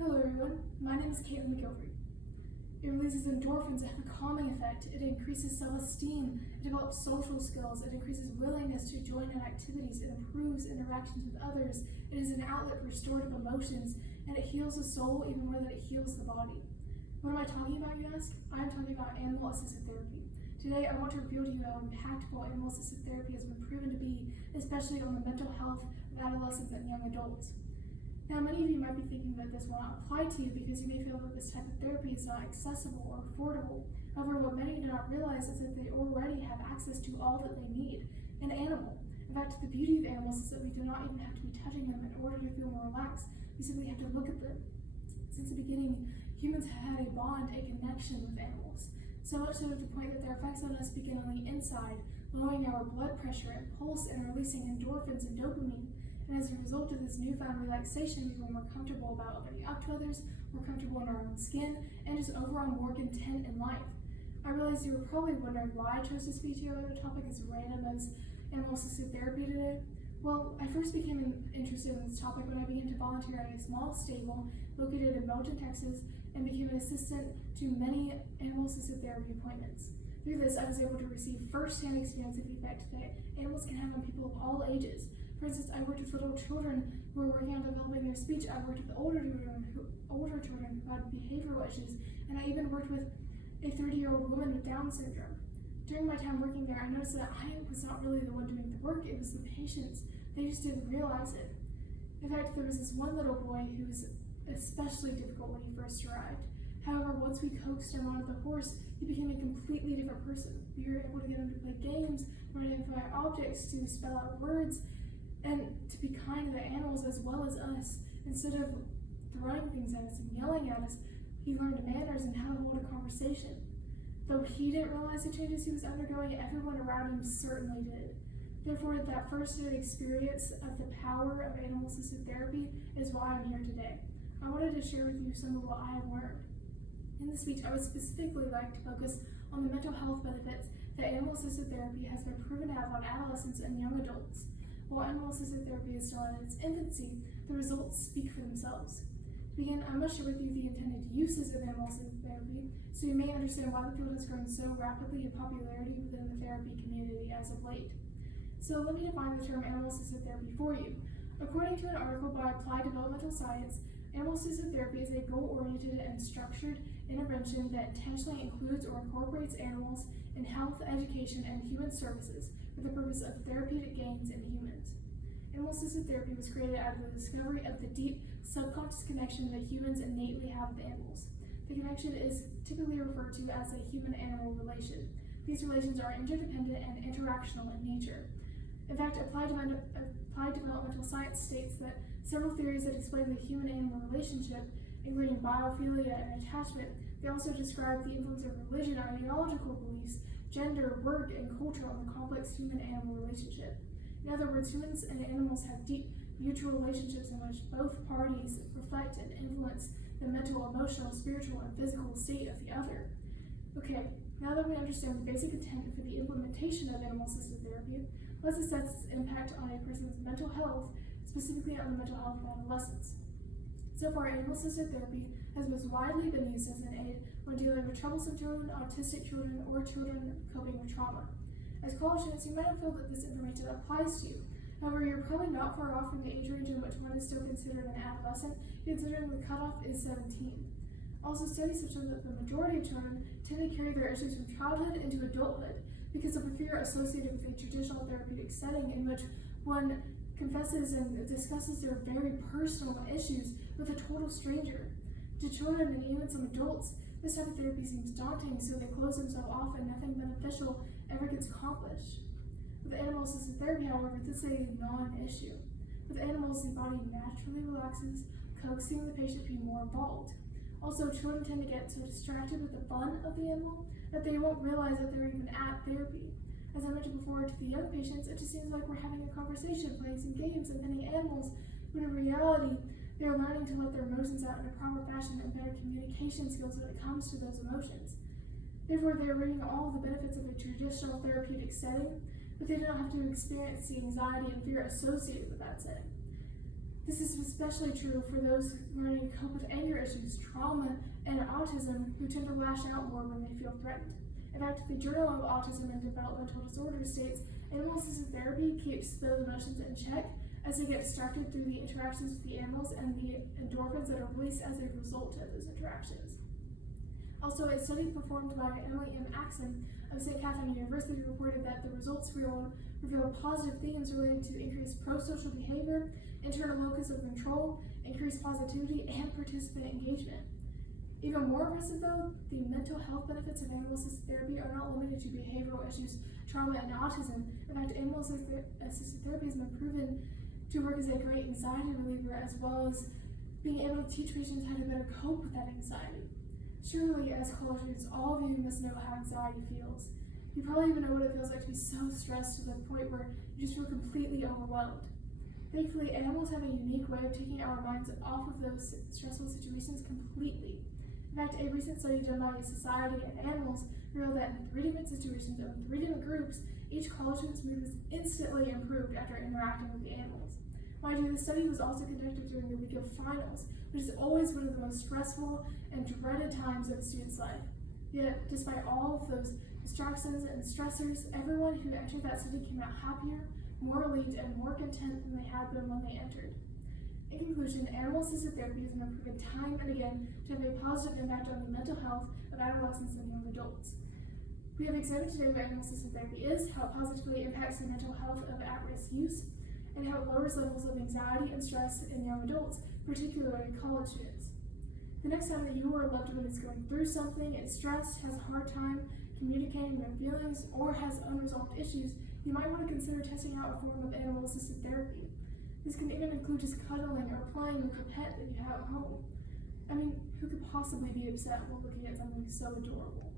Hello everyone, my name is McGilvray. It releases endorphins that have a calming effect, it increases self-esteem, it develops social skills, it increases willingness to join in activities, it improves interactions with others, it is an outlet for restorative emotions, and it heals the soul even more than it heals the body. What am I talking about, you ask? I am talking about animal-assisted therapy. Today I want to reveal to you how impactful animal-assisted therapy has been proven to be, especially on the mental health of adolescents and young adults. Now, many of you might be thinking that this will not apply to you because you may feel that this type of therapy is not accessible or affordable. However, what many do not realize is that they already have access to all that they need, an animal. In fact, the beauty of animals is that we do not even have to be touching them in order to feel more relaxed. We simply have to look at them. Since the beginning, humans have had a bond, a connection with animals. So much so to the point that their effects on us begin on the inside, lowering our blood pressure and pulse and releasing endorphins and dopamine. And as a result of this newfound relaxation, we feel more comfortable about opening up to others, more comfortable in our own skin, and just overall more content in life. I realize you were probably wondering why I chose to speak to you about a topic as random as animal-assisted therapy today. Well, I first became interested in this topic when I began to volunteer at a small stable located in Belgium, Texas, and became an assistant to many animal-assisted therapy appointments. Through this, I was able to receive first-hand experience of the effect that animals can have on people of all ages. For instance, I worked with little children who were working on developing their speech. I worked with older children who had behavioral issues, and I even worked with a 30-year-old woman with Down syndrome. During my time working there, I noticed that I was not really the one doing the work, it was the patients. They just didn't realize it. In fact, there was this one little boy who was especially difficult when he first arrived. However, once we coaxed him onto the horse, he became a completely different person. We were able to get him to play games, learn to identify objects, to spell out words, and to be kind to the animals as well as us. Instead of throwing things at us and yelling at us, he learned manners and how to hold a conversation. Though he didn't realize the changes he was undergoing, everyone around him certainly did. Therefore, that first-hand experience of the power of animal-assisted therapy is why I'm here today. I wanted to share with you some of what I have learned. In this speech, I would specifically like to focus on the mental health benefits that animal-assisted therapy has been proven to have on adolescents and young adults. While animal-assisted therapy is still in its infancy, the results speak for themselves. To begin, I must share with you the intended uses of animal-assisted therapy, so you may understand why the field has grown so rapidly in popularity within the therapy community as of late. So let me define the term animal-assisted therapy for you. According to an article by Applied Developmental Science, animal-assisted therapy is a goal-oriented and structured intervention that intentionally includes or incorporates animals in health, education, and human services for the purpose of therapeutic gains in humans. Animal-assisted therapy was created out of the discovery of the deep subconscious connection that humans innately have with animals. The connection is typically referred to as a human-animal relation. These relations are interdependent and interactional in nature. In fact, applied developmental science states that several theories that explain the human-animal relationship, including biophilia and attachment, they also describe the influence of religion, ideological beliefs, gender, work, and culture on the complex human-animal relationship. In other words, humans and animals have deep mutual relationships in which both parties reflect and influence the mental, emotional, spiritual, and physical state of the other. Okay, now that we understand the basic intent for the implementation of animal-assisted therapy, let's assess its impact on a person's mental health, specifically on the mental health of adolescents. So far, animal-assisted therapy has most widely been used as an aid when dealing with troublesome children, autistic children, or children coping with trauma. As college students, you might have felt that this information applies to you. However, you're probably not far off from the age range in which one is still considered an adolescent, considering the cutoff is 17. Also, studies have shown that the majority of children tend to carry their issues from childhood into adulthood because of a fear associated with a traditional therapeutic setting in which one confesses and discusses their very personal issues with a total stranger. To children and even some adults, this type of therapy seems daunting, so they close themselves off and nothing beneficial ever gets accomplished. With animal-assisted therapy, however, this is a non-issue. With animals, the body naturally relaxes, coaxing the patient to be more involved. Also, children tend to get so distracted with the fun of the animal that they won't realize that they're even at therapy. As I mentioned before, to the young patients, it just seems like we're having a conversation, playing some games, and petting animals, when in reality, they're learning to let their emotions out in a proper fashion and better communication skills when it comes to those emotions. Therefore, they're reaping all the benefits of a traditional therapeutic setting, but they don't have to experience the anxiety and fear associated with that setting. This is especially true for those learning to cope with anger issues, trauma, and autism, who tend to lash out more when they feel threatened. In fact, the Journal of Autism and Developmental Disorders states animal-assisted therapy keeps those emotions in check as they get distracted through the interactions with the animals and the endorphins that are released as a result of those interactions. Also, a study performed by Emily M. Axon of St. Catherine University reported that the results revealed positive themes related to increased pro-social behavior, internal locus of control, increased positivity, and participant engagement. Even more impressive though, the mental health benefits of animal-assisted therapy are not limited to behavioral issues, trauma, and autism. In fact, animal-assisted therapy has been proven to work as a great anxiety reliever, as well as being able to teach patients how to better cope with that anxiety. Surely, as college students, all of you must know how anxiety feels. You probably even know what it feels like to be so stressed to the point where you just feel completely overwhelmed. Thankfully, animals have a unique way of taking our minds off of those stressful situations completely. In fact, a recent study done by Society of Animals revealed that in 3 different situations of 3 different groups, each college student's mood was instantly improved after interacting with the animals. Mind you, the study was also conducted during the week of finals, which is always one of the most stressful and dreaded times of a student's life. Yet, despite all of those distractions and stressors, everyone who entered that study came out happier, more relieved, and more content than they had been when they entered. In conclusion, animal-assisted therapy has been proven time and again to have a positive impact on the mental health of adolescents and young adults. We have examined today what animal-assisted therapy is, how it positively impacts the mental health of at-risk use, and how it lowers levels of anxiety and stress in young adults, particularly college students. The next time that you or a loved one is going through something, is stressed, has a hard time communicating their feelings, or has unresolved issues, you might want to consider testing out a form of animal-assisted therapy. This can even include just cuddling or playing with a pet that you have at home. I mean, who could possibly be upset while looking at something so adorable?